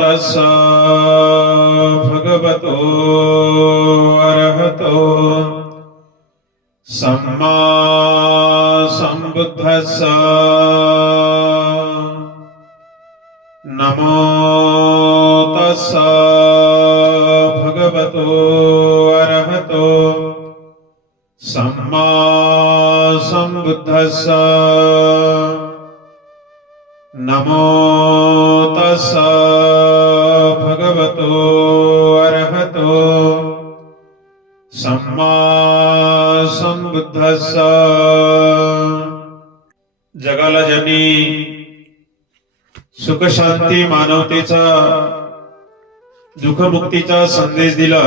तस्स भगवतो अरहतो। सम्मा सम्बुद्धस्स। नमो तस्स भगवतो अरहतो। सम्मा सम्बुद्धस्स। सम्मा जगाला ज्यांनी सुखशांती मानवतेचा दुःखमुक्तीचा संदेश दिला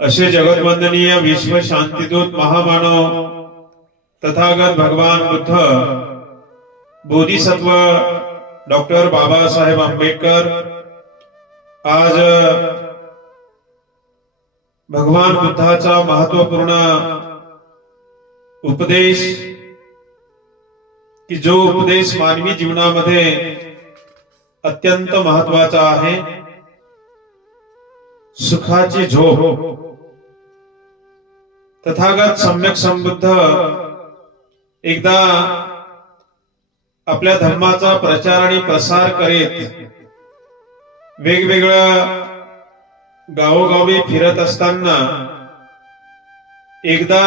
असे जगतवंदनीय विश्व शांतीदूत महामानव तथागत भगवान बुद्ध बोधिसत्व डॉक्टर बाबासाहेब आंबेडकर आज भगवान बुद्धाचा महत्त्वपूर्ण उपदेश की जो उपदेश मानवी जीवनामध्ये अत्यंत महत्त्वाचा आहे सुखाची झोप. तथागत सम्यक संबुद्ध एकदा आपल्या धर्माचा प्रचार आणि प्रसार करीत वेगवेगळ्या गावोगावी फिरत असताना एकदा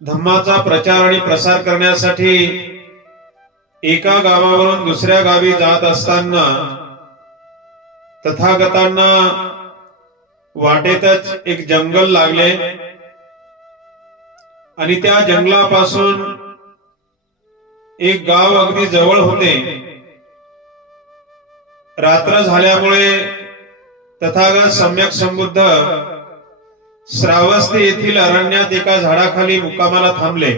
धम्माचा प्रचार आणि प्रसार करण्यासाठी एका गावावरून दुसऱ्या गावी जात असताना तथागतांना वाटेतच एक जंगल लागले. आणि त्या जंगलापासून एक गाव अगदी जवळ होते. रात्र झाल्यामुळे तथागत सम्यक संबुद्ध. श्रावस्ती येथील अरण्यात एका झाडाखाली मुक्कामाला थांबले.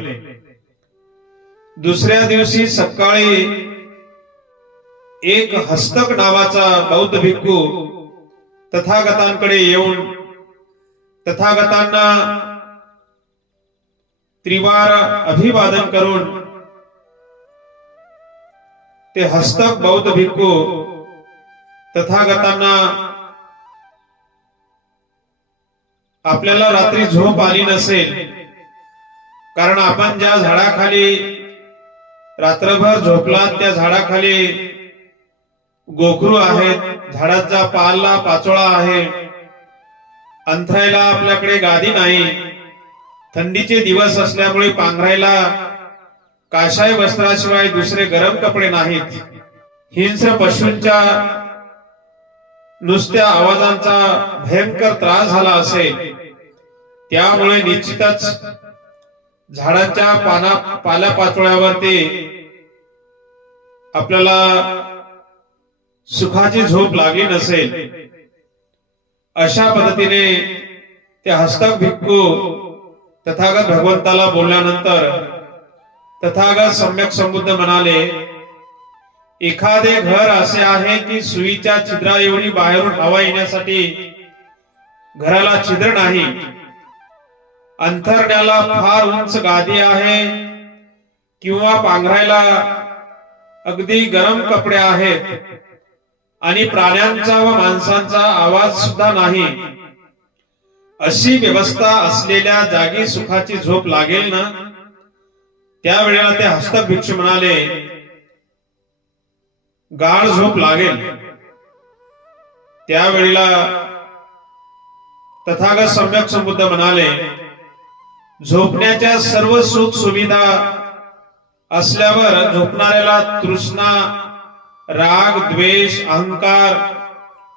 दुसऱ्या दिवशी सकाळी एक हस्तक नावाचा बौद्ध भिक्खू तथागतांकडे येऊन तथागतांना त्रिवार अभिवादन करून ते हस्तक बौद्ध भिक्खू तथागतांना आपल्याला रात्री झोप आली नसेल. कारण आपण ज्या झाडाखाली रात्रभर झोपलात त्या झाडाखाली गोखरू आहेत झाडाचा पाला पाचोळा आहे अंथरायला आपल्याकडे गादी नाही थंडीचे दिवस असल्यामुळे पांघरायला काशाय वस्त्राशिवाय दुसरे गरम कपडे नाहीत. हिंस्र पशूंच्या नुसत्या आवाजांचा भयंकर त्रास झाला असेल त्यामुळे निश्चितच झाडाच्या पाना पाल्या पाचोळ्यावरती आपल्याला सुखाची झोप लागली नसेल. अशा पद्धतीने ते हस्तक भिक्खू तथागत भगवंताला बोलल्यानंतर तथागत सम्यक संबुद्ध म्हणाले एखादे घर असे आहे की सुईच्या छिद्रा एवढी बाहेरून हवा येण्यासाठी घराला छिद्र नाही. अंथरण्याला फार उंच गादी आहे किंवा पांघरायला अगदी गरम कपडे आहेत आणि प्राण्यांचा व माणसांचा आवाज सुद्धा नाही. अशी व्यवस्था असलेल्या जागी सुखाची झोप लागेल ना? त्यावेळेला ते हस्तक म्हणाले गाढ झोप लागेल. त्यावेळेला तथागत सम्यक संबुद्ध म्हणाले झोपण्याच्या सर्व सुख सुविधा असल्यावर झोपणाऱ्याला तृष्णा राग द्वेष अहंकार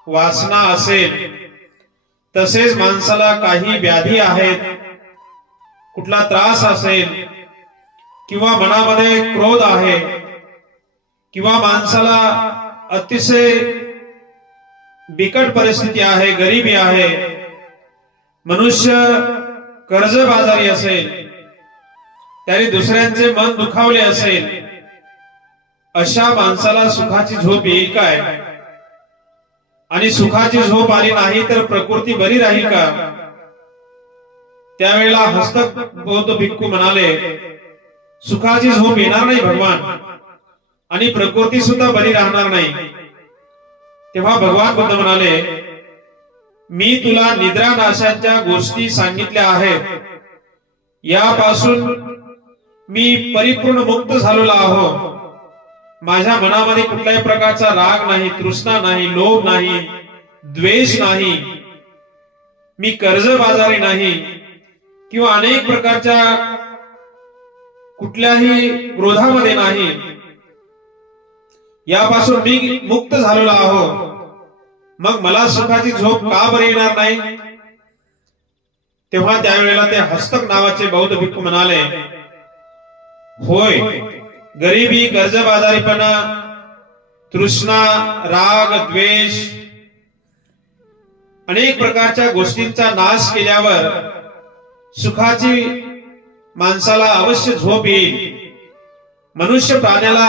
वासना असेल. तसेच माणसाला काही व्याधी आहेत कुठला त्रास असेल किंवा मनामध्ये क्रोध आहे किंवा माणसाला अतिशय बिकट परिस्थिती आहे गरिबी आहे मनुष्य कर्जबाजारी असेल त्याने दुसऱ्यांचे मन दुखावले असेल अशा माणसाला सुखाची झोप येईल काय? आणि सुखाची झोप आली नाही तर प्रकृती बरी राहील का? त्यावेळेला हस्तक बौद्ध भिक्खू म्हणाले सुखाची झोप येणार नाही भगवान. आणि प्रकृती सुद्धा बरी राहणार नाही. तेव्हा भगवान बुद्ध म्हणाले मी तुला निद्रा नाशाच्या गोष्टी सांगितल्या आहेत. यापासून मी परिपूर्ण मुक्त झालेलो आहो माझ्या मनामध्ये कुठल्याही प्रकारचा राग नाही तृष्णा नाही लोभ नाही द्वेष नाही. मी कर्ज बाजारी नाही किंवा अनेक प्रकारच्या कुठल्याही क्रोधामध्ये नाही. यापासून मी मुक्त झालेलो आहो. मग मला सुखाची झोप का बरी येणार नाही? तेव्हा त्यावेळेला ते हस्तक नावाचे बौद्ध भिक्खू म्हणाले होय गरिबी कर्जबाजारीपणा तृष्णा राग द्वेष अनेक प्रकारच्या गोष्टींचा नाश केल्यावर सुखाची माणसाला अवश्य झोप येईल. मनुष्य प्राण्याला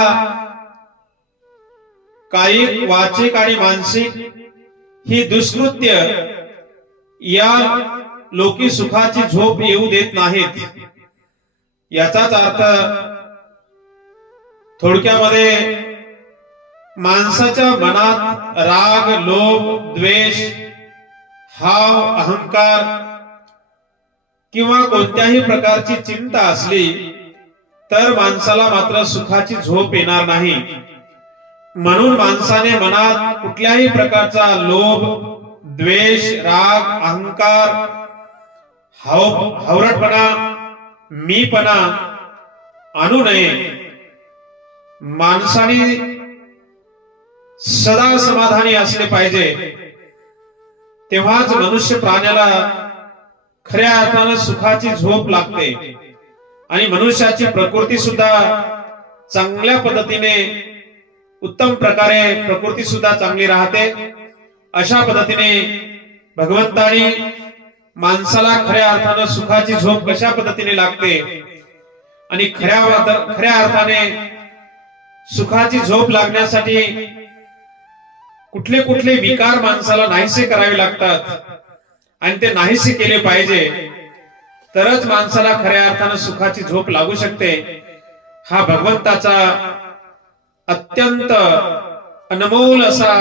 कायिक वाचिक आणि मानसिक ही दुष्कृत्य या लोकी सुखाची झोप येऊ देत नाहीत. याचाच अर्थ थोडक्यामध्ये माणसाच्या मनात राग लोभ द्वेष हाव अहंकार किंवा कोणत्याही प्रकारची चिंता असली तर माणसाला मात्र सुखाची झोप येणार नाही. म्हणून माणसाने मनात कुठल्याही प्रकारचा लोभ द्वेष राग अहंकार हाव हावरटपणा मीपणा आणू नये. माणसाने सदा समाधानी असले पाहिजे. तेव्हाच मनुष्य प्राण्याला खऱ्या अर्थानं सुखाची झोप लागते. आणि मनुष्याची प्रकृती सुद्धा चांगल्या पद्धतीने उत्तम प्रकारे प्रकृती सुद्धा चांगली राहते. अशा पद्धतीने भगवंतानी माणसाला खऱ्या अर्थानं सुखाची झोप कशा पद्धतीने लागते आणि खऱ्या खऱ्या अर्थाने सुखाची झोप लागण्यासाठी कुठले कुठले विकार माणसाला नाहीसे करावे लागतात आणि ते नाहीसे केले पाहिजे तरच माणसाला खऱ्या अर्थानं सुखाची झोप लागू शकते. हा भगवंताचा अत्यंत अनमोल असा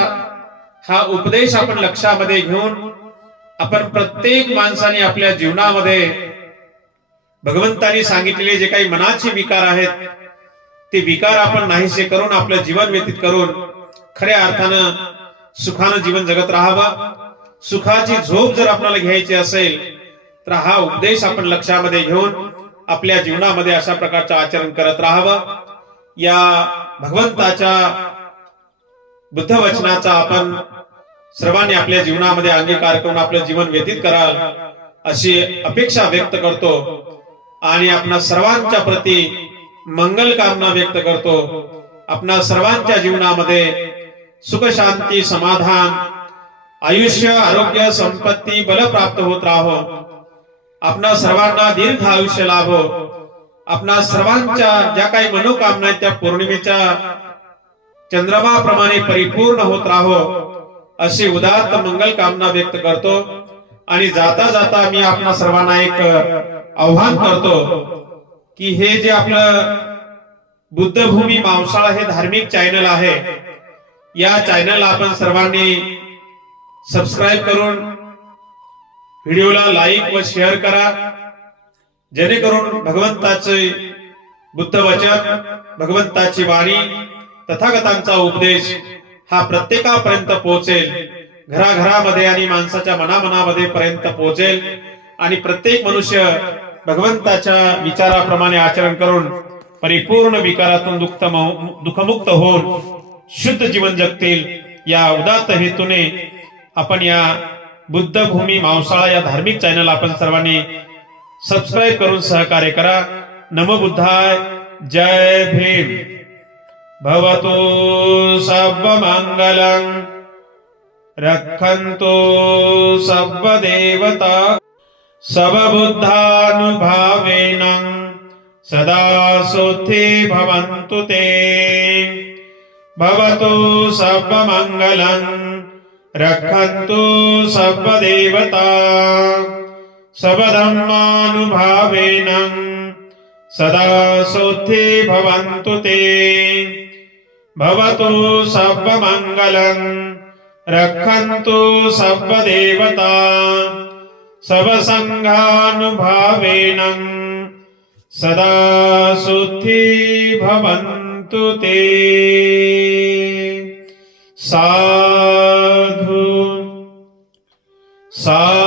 हा उपदेश आपण लक्षामध्ये घेऊन आपण प्रत्येक माणसाने आपल्या जीवनामध्ये भगवंतानी सांगितलेले जे काही मनाचे विकार आहेत ते विकार आपण नाहीसे करून आपलं जीवन व्यतीत करून खऱ्या अर्थानं सुखानं जीवन जगत राहावं. सुखाची झोप जर आपल्याला घ्यायची असेल तर हा उपदेश आपण लक्षामध्ये घेऊन आपल्या जीवनामध्ये अशा प्रकारचं आचरण करत राहावं. या भगवंताच्या बुद्ध वचनाचा आपण सर्वांनी आपल्या जीवनामध्ये अंगीकार करून आपलं जीवन व्यतीत कराल अशी अपेक्षा व्यक्त करतो आणि आपणा सर्वांच्या प्रती मंगल कामना व्यक्त करतो. आपणा सर्वांच्या जीवनामध्ये सुख शांती समाधान आयुष्य आरोग्य संपत्ती बल प्राप्त होत राहो. आपणा सर्वांना दीर्घ आयुष्य लाभो. आपणा सर्वांच्या ज्या काही मनोकामना त्या पौर्णिमेच्या चंद्रमाप्रमाणे परिपूर्ण होत राहो अशी उदात्त मंगल कामना व्यक्त करतो. आणि जाता जाता मी आपणा सर्वांना एक आव्हान करतो की हे जे आपलं बुद्धभूमी मांसाळा हे धार्मिक चॅनल आहे या चॅनलला आपण सर्वांनी सबस्क्राईब करून व्हिडिओला लाईक व शेअर करा. जेणेकरून भगवंताचे बुद्ध वचन भगवंताची वाणी तथागतांचा उपदेश हा प्रत्येकापर्यंत पोहोचेल. घराघरामध्ये आणि माणसाच्या मनामनामध्ये पर्यंत पोहोचेल. आणि प्रत्येक मनुष्य भगवंताच्या विचाराप्रमाणे आचरण करून परिपूर्ण विकारातून दुःख दुःखमुक्त होऊन शुद्ध जीवन जगतील. या उदात्त हेतूने आपण या बुद्ध भूमी मांसाळा या धार्मिक चॅनल आपण सर्वांनी सबस्क्राईब करून सहकार्य करा. नमबुद्धाय जय भीम. भवतु सर्वमङ्गलम्. रक्षन्तु सर्वदेवता. सबबुद्धानुभावेन सदा सुखी भवन्तु ते. भवतु सर्वमङ्गलम्. रक्षन्तु सर्वदेवता. सबधर्मानुभावेन सदा शुद्धि भवन्तु ते। भवतु सर्वमङ्गलम्। रक्षन्तु सर्वदेवता। सबसङ्घानुभावेन सदा शुद्धि भवन्तु ते। साधु। सा